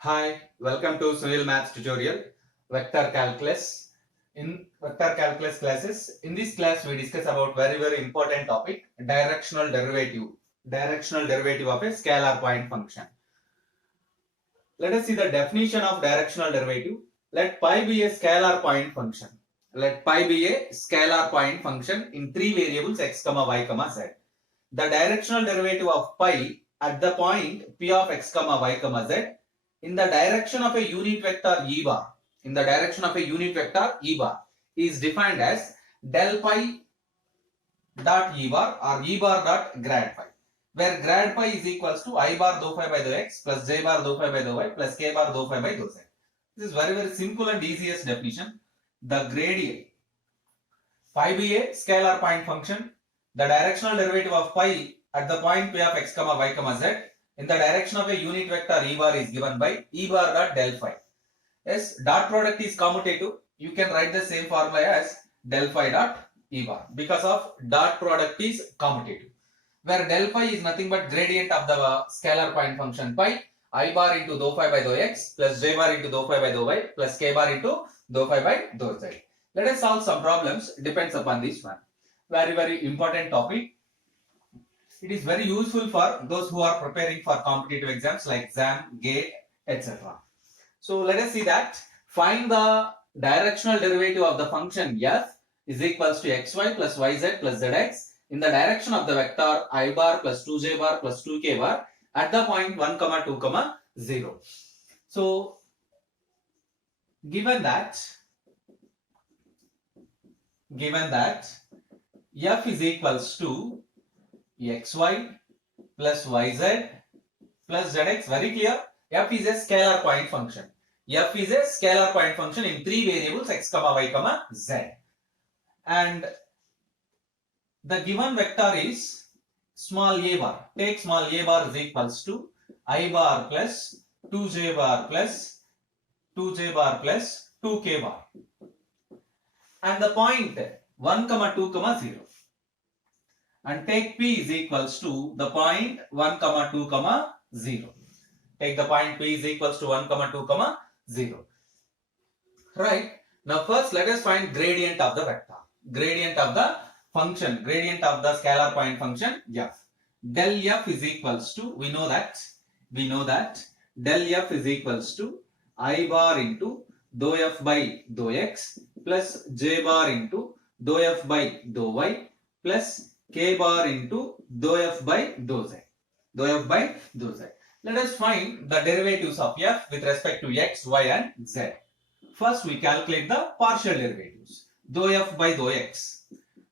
Hi, welcome to Sunil Maths tutorial, Vector Calculus. In Vector Calculus classes, in this class we discuss about very important topic, directional derivative. Directional derivative of a scalar point function. Let us see the definition of directional derivative. Let pi be a scalar point function. Let pi be a scalar point function in three variables x, y, z. The directional derivative of pi at the point p of x, y, z in the direction of a unit vector e bar, is defined as del pi dot e bar or e bar dot grad pi, where grad pi is equals to I bar dou phi by dou x plus j bar dou phi by dou y plus k bar dou phi by dou z. This is very simple and easiest definition. The gradient phi be a scalar point function. The directional derivative of pi at the point p of x, y, z in the direction of a unit vector e bar is given by e bar dot del phi. Yes, dot product is commutative. You can write the same formula as del phi dot e bar because of dot product is commutative. Where del phi is nothing but gradient of the scalar point function pi, I bar into dou phi by dou x plus j bar into dou phi by dou y plus k bar into dou phi by dou z. Let us solve some problems. Depends upon this one. Very important topic. It is very useful for those who are preparing for competitive exams like exam, gate, etc. So let us see that. Find the directional derivative of the function f is equals to xy plus yz plus zx in the direction of the vector I bar plus 2j bar plus 2k bar at the point 1, 2, 0. So given that f is equals to xy plus yz plus zx, very clear. F is a scalar point function. F is a scalar point function in three variables x, y, z. And the given vector is small a bar. Take small a bar is equals to I bar plus 2j bar plus 2j bar plus 2k bar. And the point 1, 2, 0. And take p is equals to the point 1, 2, 0. Take the point p is equals to 1, 2, 0. Right. Now first let us find gradient of the vector. Gradient of the function. Gradient of the scalar point function f. Del f is equals to, we know that del f is equals to I bar into dou f by dou x plus j bar into dou f by dou y plus k bar into dou f by dou z. Let us find the derivatives of f with respect to x, y and z. First we calculate the partial derivatives. Dou f by dou x.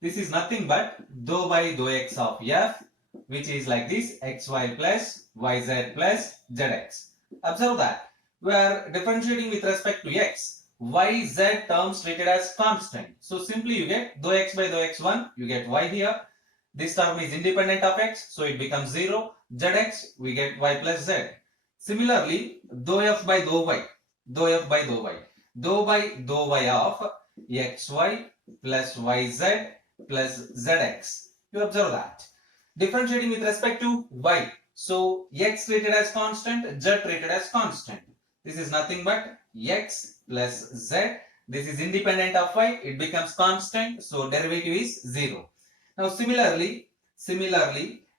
This is nothing but dou by dou x of f, which is like this, xy plus yz plus zx. Observe that we are differentiating with respect to x, yz terms treated as constant. So simply you get dou x by dou x1, you get y here. This term is independent of x, so it becomes 0. Zx, we get y plus z. Similarly, dou f by dou y, dou by dou y of xy plus yz plus zx. You observe that. Differentiating with respect to y. So x treated as constant, z treated as constant. This is nothing but x plus z. This is independent of y. It becomes constant. So derivative is 0. Now similarly,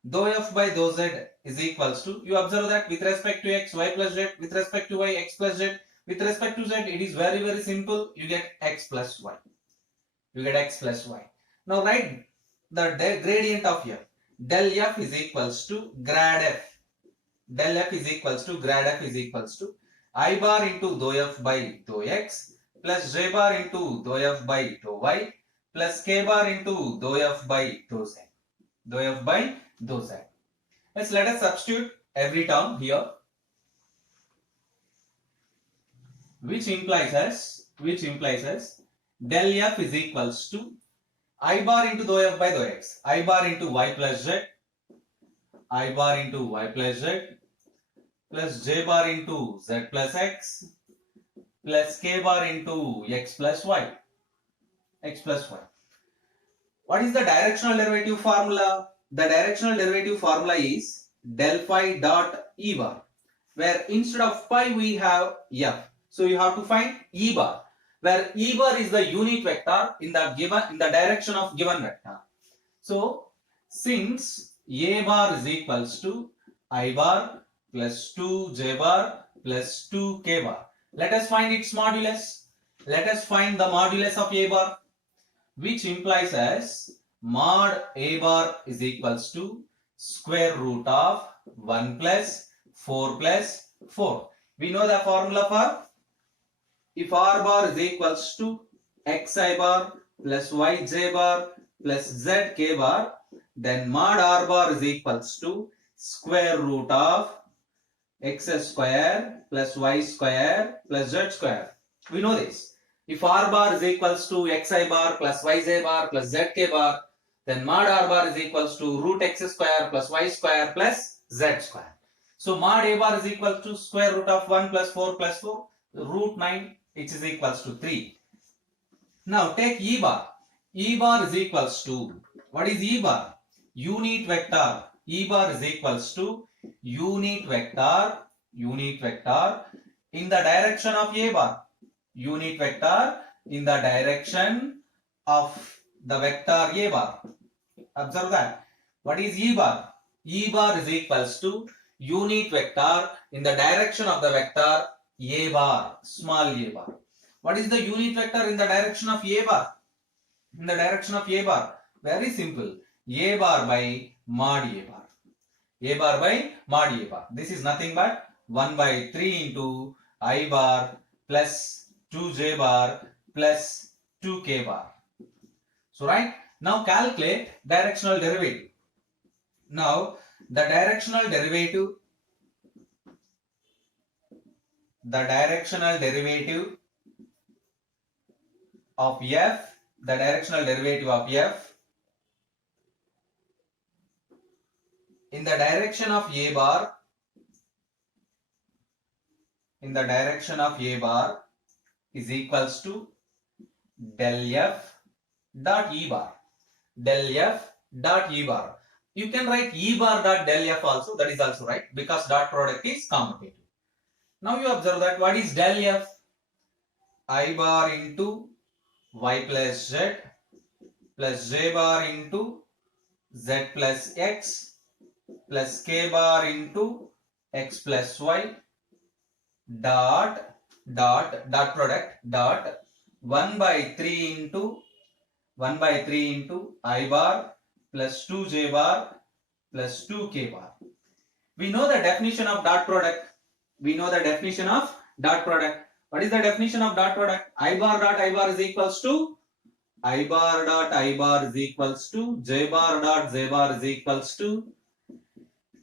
dou f by dou z is equals to, you observe that with respect to x, y plus z, with respect to y, x plus z, with respect to z, it is very simple. You get x plus y. Now write the gradient of f. Del f is equals to grad f. I bar into dou f by dou x plus j bar into dou f by dou y plus k bar into dou f by dou z. Let us substitute every term here, which implies as del f is equals to I bar into dou f by dou x, I bar into y plus z plus j bar into z plus x plus k bar into x plus y. What is the directional derivative formula? The directional derivative formula is del phi dot e bar. where instead of pi we have f. So you have to find e bar, where e bar is the unit vector in the direction of given vector. So since a bar is equals to I bar plus 2j bar plus 2k bar, let us find its modulus. Let us find the modulus of a bar, which implies as mod a bar is equals to square root of 1 plus 4 plus 4. We know the formula for if r bar is equals to xi bar plus yj bar plus zk bar, then mod r bar is equals to square root of x square plus y square plus z square. We know this. If r bar is equals to xi bar plus yj bar plus zk bar, then mod r bar is equals to root x square plus y square plus z square. So mod a bar is equal to square root of 1 plus 4 plus 4, root 9, which is equals to 3. Now take e bar. E bar is equals to, what is e bar? Unit vector. E bar is equals to unit vector in the direction of a bar. Unit vector in the direction of the vector a bar. Observe that. What is e bar? E bar is equals to unit vector in the direction of the vector a bar, small a bar. What is the unit vector in the direction of a bar? In the direction of a bar, very simple. A bar by mod a bar. A bar by mod a bar. This is nothing but 1 by 3 into I bar plus 2j bar plus 2k bar. So right, now calculate directional derivative. Now the directional derivative of f, in the direction of a bar, is equals to del f dot e bar. You can write e bar dot del f also, that is also right, because dot product is commutative. Now you observe that what is del f? I bar into y plus z plus j bar into z plus x plus k bar into x plus y dot product dot 1 by 3 into I bar plus 2j bar plus 2k bar. We know the definition of dot product. What is the definition of dot product? I bar dot I bar is equals to j bar dot j bar is equals to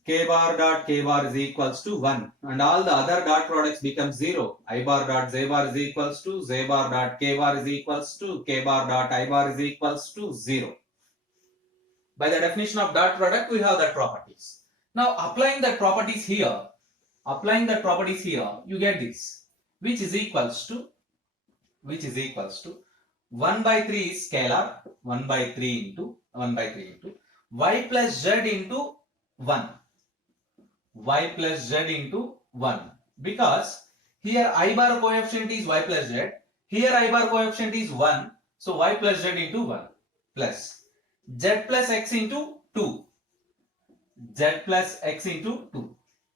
k bar dot k bar is equals to 1, and all the other dot products become 0. I bar dot j bar is equals to j bar dot k bar is equals to k bar dot I bar is equals to 0. By the definition of dot product, we have that properties. Now applying that properties here, you get this, which is equals to 1 by 3 is scalar, 1 by 3 into y plus z into 1. Because here I bar coefficient is y plus z, here I bar coefficient is 1, so y plus z into 1 plus z plus x into 2.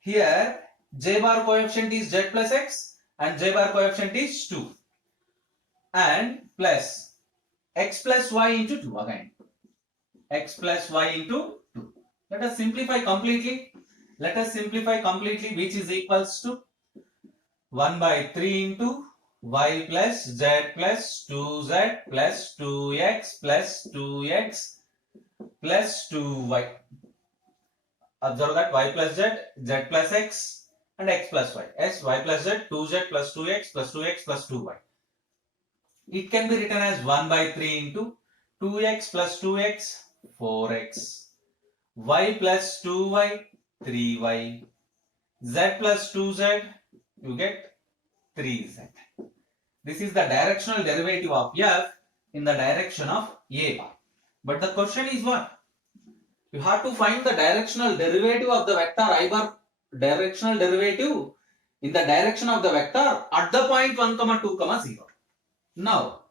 Here j bar coefficient is z plus x and j bar coefficient is 2, and plus x plus y into 2 again. Let us simplify completely, which is equals to 1 by 3 into y plus z plus 2z plus 2x plus 2x plus 2y. Observe that y plus z, z plus x and x plus y. Y plus z, 2z plus 2x plus 2x plus 2y. It can be written as 1 by 3 into 2x plus 2x, 4x, y plus 2y, 3y, z plus 2z, you get 3z. This is the directional derivative of f in the direction of a bar. But the question is what? You have to find the directional derivative of the vector I bar, directional derivative in the direction of the vector at the point 1, 2, 0. Now,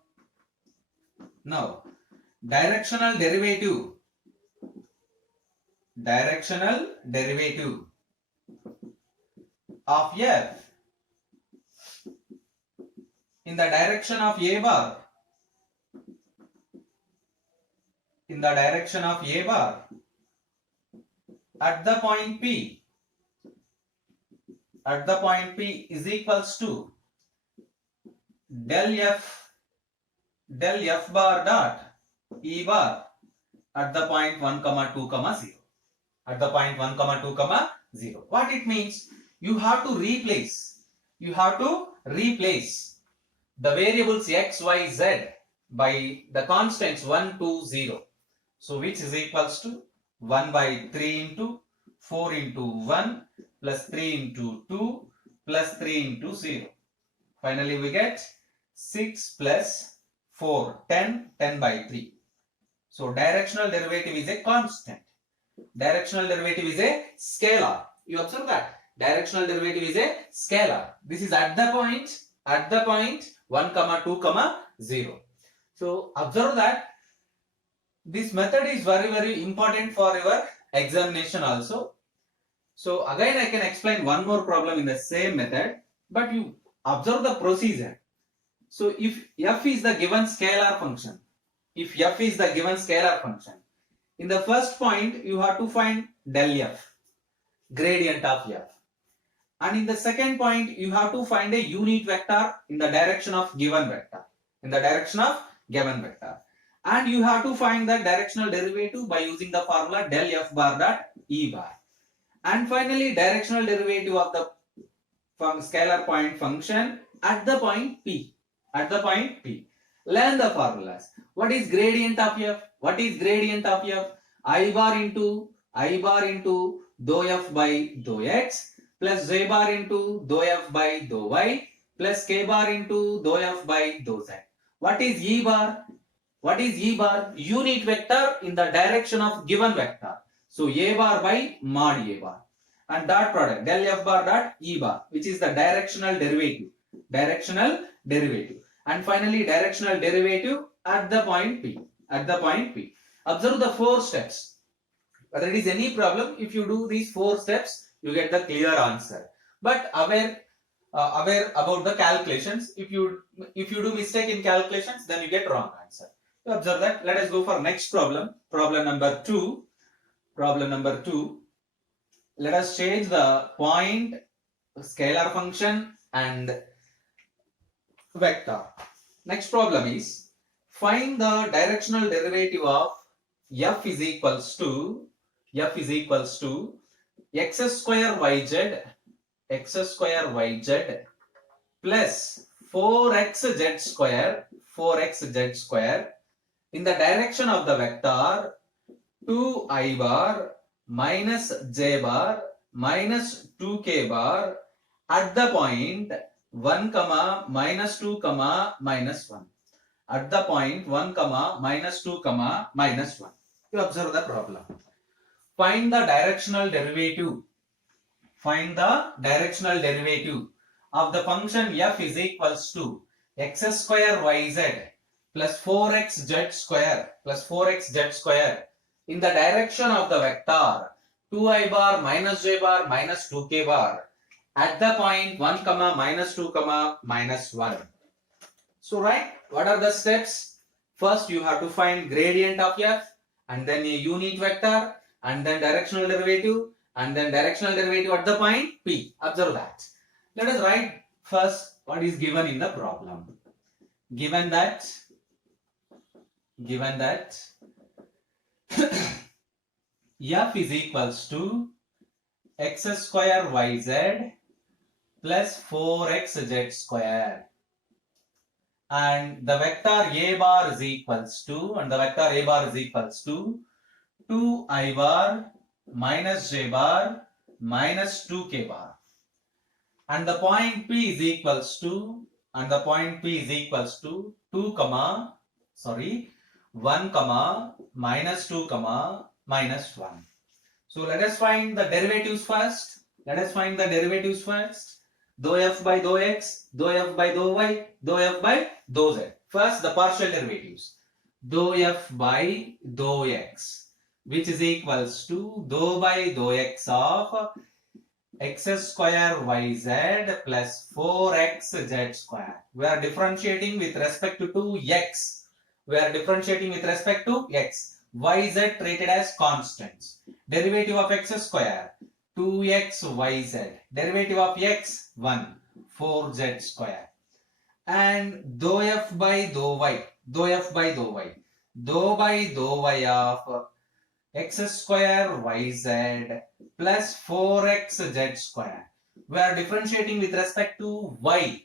directional derivative of f in the direction of a bar at the point P is equals to del f bar dot E bar at the point 1, 2, 0. At the point 1, 2, 0. What it means? You have to replace the variables x, y, z by the constants 1, 2, 0. So which is equals to 1 by 3 into 4 into 1 plus 3 into 2 plus 3 into 0. Finally we get 6 plus 4, 10 by 3. So directional derivative is a constant. Directional derivative is a scalar. You observe that. Directional derivative is a scalar. This is at the point 1, 2, 0. So observe that this method is very important for your examination also. So again I can explain one more problem in the same method, but you observe the procedure. So if f is the given scalar function, in the first point you have to find del f, gradient of f. And in the second point you have to find a unit vector in the direction of given vector. And you have to find the directional derivative by using the formula del f bar dot E bar. And finally directional derivative of the scalar point function at the point P. Learn the formulas. What is gradient of f? I bar into dou f by dou x plus j bar into dou f by dou y plus k bar into dou f by dou z. What is E bar? Unit vector in the direction of given vector. So A bar by mod A bar. And dot product del f bar dot E bar, which is the directional derivative. And finally directional derivative at the point P. Observe the 4 steps. Whether it is any problem, if you do these 4 steps, you get the clear answer. But aware about the calculations. If you do mistake in calculations, then you get wrong answer. You observe that. Let us go for next problem. Problem number 2. Let us change the point, scalar function and vector. Next problem is find the directional derivative of f is equals to x square yz plus 4xz square in the direction of the vector 2i bar minus j bar minus 2k bar at the point 1, minus 2, minus 1. At the point 1, minus 2, minus 1. You observe the problem. Find the directional derivative of the function f is equals to x square yz plus 4xz square in the direction of the vector 2i bar minus j bar minus 2k bar at the point 1, minus 2, minus 1. So right, what are the steps? First you have to find gradient of f and then a unit vector and then directional derivative and then directional derivative at the point P. Observe that. Let us write first what is given in the problem. Given that f is equals to x square yz plus 4xz square and the vector a bar is equals to 2i bar minus j bar minus 2k bar and the point P is equals to 1, minus 2, minus 1. So let us find the derivatives first. dou f by dou x, dou f by dou y, dou f by dou z. First, the partial derivatives. Dou f by dou x, which is equals to dou by dou x of x square yz plus 4xz square. We are differentiating with respect to x. We are differentiating with respect to x. Yz treated as constants. Derivative of x square 2xyz. Derivative of x 1 4z square. And dou f by dou y. Dou f by dou y. Dou by dou y of x square yz plus 4xz square. We are differentiating with respect to y.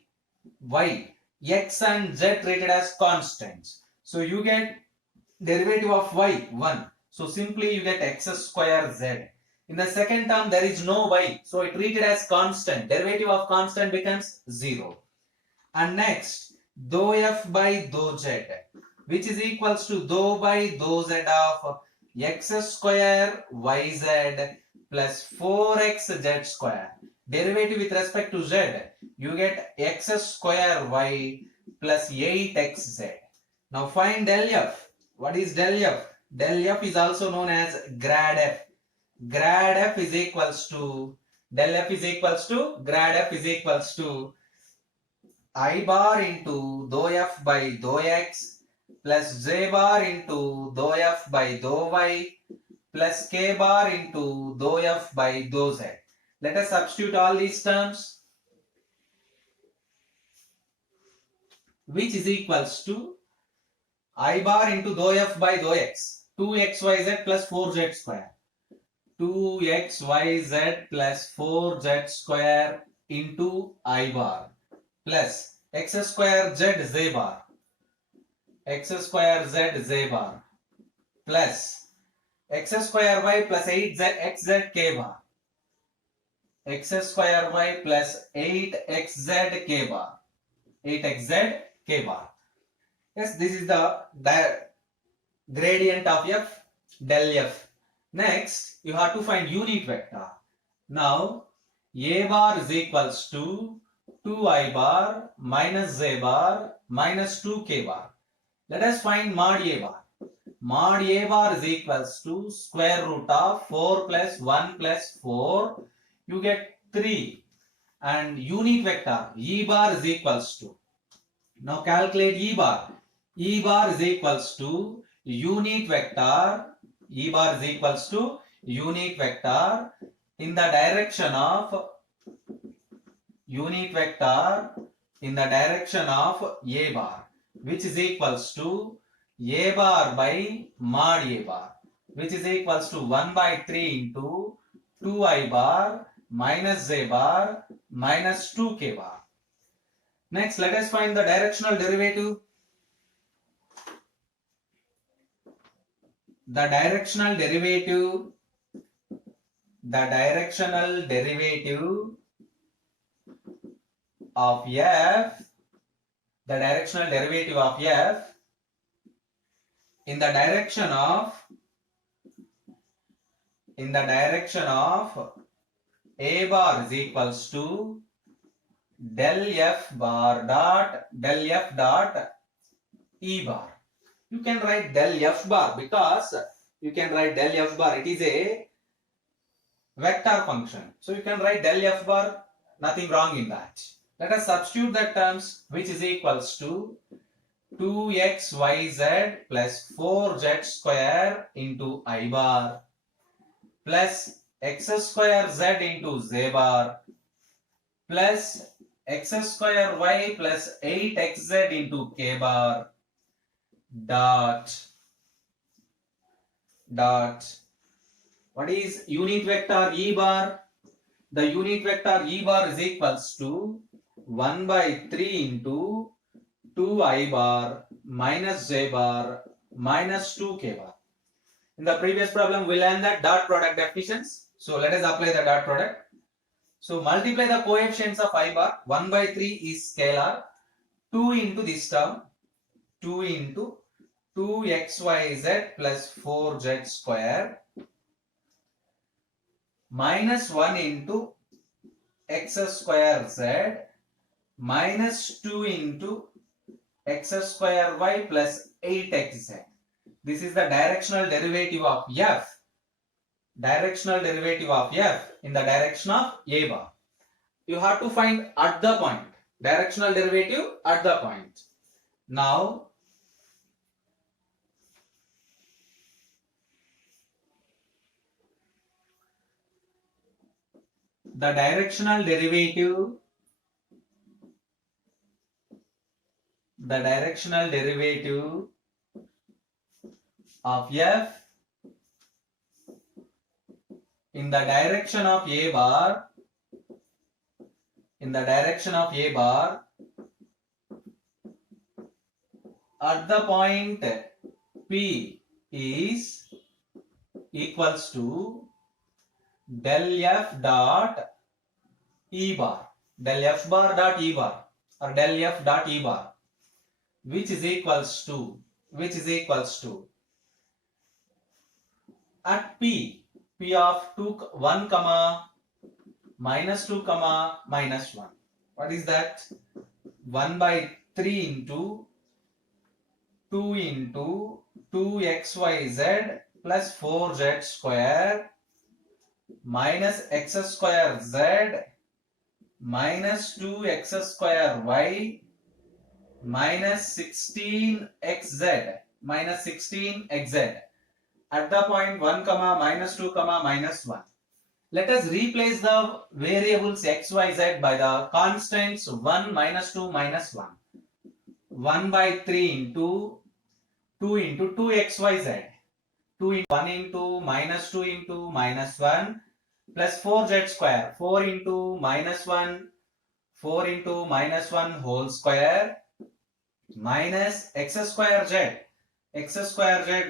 X and z treated as constants. So you get derivative of y 1. So simply you get x square z. In the second term there is no y. So it treated as constant. Derivative of constant becomes 0. And next dou f by dou z, which is equals to dou by dou z of x square yz plus 4xz square. Derivative with respect to z, you get x square y plus 8xz. Now find del f. What is del f? Del f is also known as grad f. Grad f is equals to, del f is equals to, grad f is equals to I bar into dou f by dou x plus j bar into dou f by dou y plus k bar into dou f by dou z. Let us substitute all these terms, which is equals to I bar into dou f by dou x, 2xyz plus 4z square. 2xyz plus 4z square into I bar plus x square z bar, x square z bar plus x square y plus 8xz k bar, x square y plus 8xz k bar, 8xz k bar. Yes, this is the gradient of f, del f. Next, you have to find unit vector. Now, a bar is equals to 2I bar minus j bar minus 2k bar. Let us find mod a bar. Mod a bar is equals to square root of 4 plus 1 plus 4. You get 3. And unit vector e bar is equals to. Now calculate e bar. E bar is equals to unit vector. E bar is equals to unit vector in the direction of unit vector in the direction of a bar, which is equals to a bar by mod a bar, which is equals to 1 by 3 into 2I bar minus j bar minus 2k bar. Next, let us find the directional derivative. The directional derivative of f, the directional derivative of f in the direction of a bar is equals to del f dot e bar. You can write del f bar because you can write del f bar. It is a vector function. So you can write del f bar, nothing wrong in that. Let us substitute that terms, which is equals to 2xyz plus 4z square into I bar plus x square z into j bar plus x square y plus 8xz into k bar dot what is unit vector e bar? The unit vector e bar is equals to 1 by 3 into 2I bar minus j bar minus 2k bar. In the previous problem we learned that dot product definitions. So let us apply the dot product. So multiply the coefficients of I bar. 1 by 3 is scalar. 2 into this term, 2 into 2xyz plus 4z square minus 1 into x square z minus 2 into x square y plus 8xz. This is the directional derivative of f. Directional derivative of f in the direction of a bar. You have to find at the point. Directional derivative at the point. Now, the directional derivative of f in the direction of a bar at the point P is equals to del f dot e bar, del f bar dot e bar or del f dot e bar, which is equals to at P of 1 comma minus 2 comma minus 1. What is that? 1 by 3 into 2 into 2xyz plus 4z square minus x square z minus 2x square y minus 16xz at the point 1 comma minus 2 comma minus 1. Let us replace the variables x, y, z by the constants 1, minus 2, minus 1. 1 by 3 into 2 into 2xyz. 2 into 1 into minus 2 into minus 1 plus 4z square. 4 into minus 1 whole square minus x square z.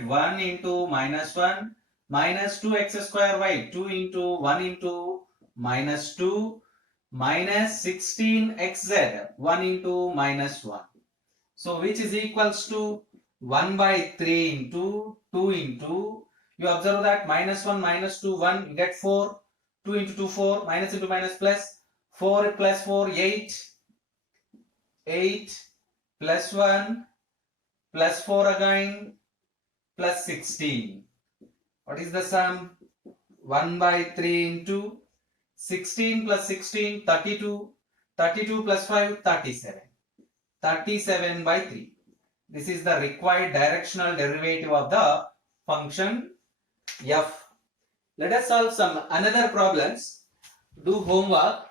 1 into minus 1 minus 2x square y, 2 into 1 into minus 2 minus 16xz, 1 into minus 1. So which is equals to 1 by 3 into 2 into, you observe that minus 1 minus 2 1, you get 4, 2 into 2 4, minus into minus plus, 4 plus 4 8, 8 plus 1 plus 4 again plus 16. What is the sum? 1 by 3 into 16 plus 16, 32. 32 plus 5, 37. 37 by 3. This is the required directional derivative of the function f. Let us solve some another problems. Do homework.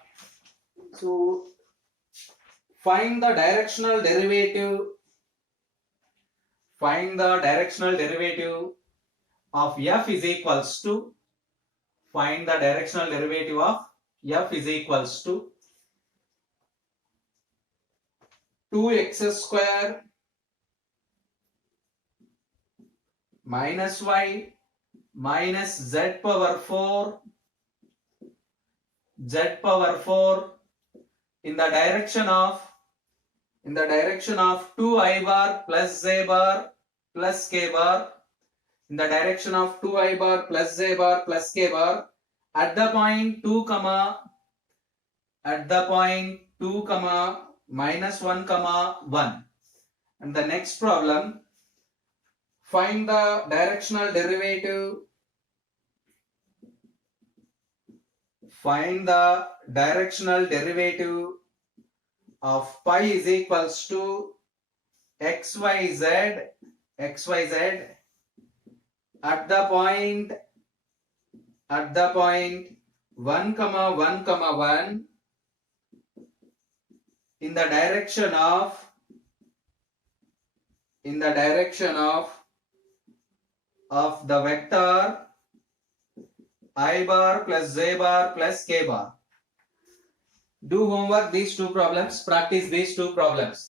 So, find the directional derivative. Of f is equals to, find the directional derivative of f is equals to 2x square minus y minus z power 4 in the direction of 2i bar plus z bar plus k bar, in the direction of 2i bar plus z bar plus k bar at the point 2 comma minus 1 comma 1. And the next problem, find the directional derivative of pi is equals to xyz at the point 1 comma 1 comma 1 in the direction of the vector I bar plus z bar plus k bar. Do homework these two problems, practice these two problems.